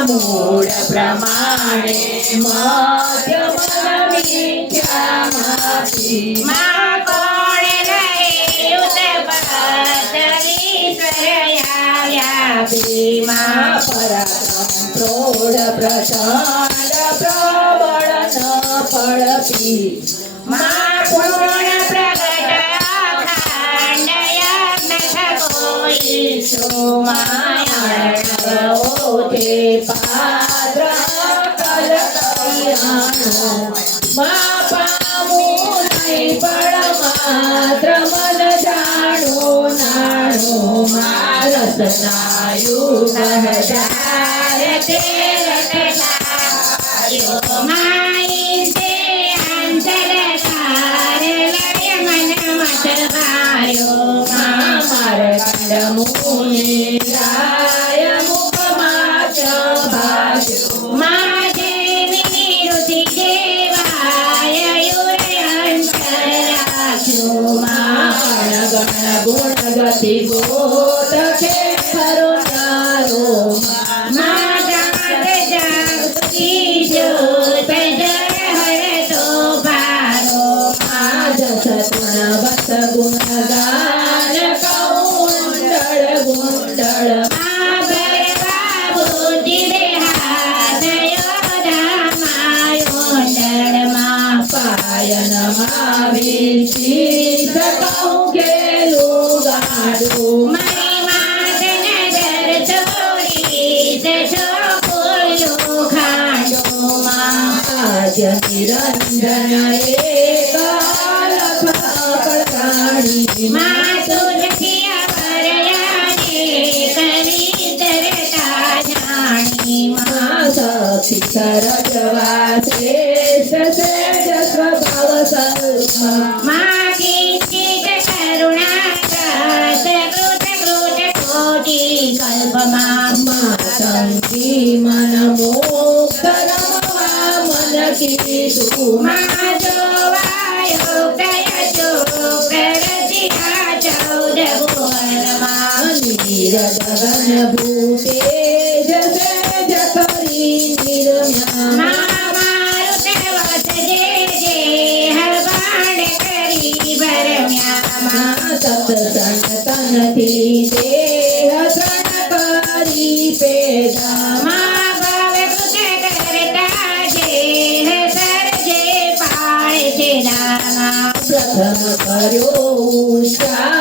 મૂળ પ્રમાણે મધ્ય મન મિથ્યામાંથી કોણ રહે ભીમા પરાક્રમ પ્રૌઢ પ્રચંડ પ્રબળ ન ફળપી પૂર્ણ પ્રગટ અખંડ યજ્ઞ કોઈ તે પાત્ર કલ કલ્યાણો પામું નહીં પણ માત્ર મન જાણો નાણો રસનાયુ સહજાર તે ગતિ ગોત છે ખરો ન્યારો બસ ગુણગાન કૌંડળ ગુંડળ પાયન માવી કહું ગેલું ગાડું આદ્ય નિરંજન એક કળકાણી સખી સરજવા શ્રેષ્ઠ શ્રેષ્ઠ સ્વભાવ સલ્પા સંગી મન મોક્ષ રમવા મન કીધું નીરદગન ભૂતે જસે જકરી નિરમ્યા સત્સંગ તનથી દેહ ત્રણ કરી પેદા પ્રથમ કર્યો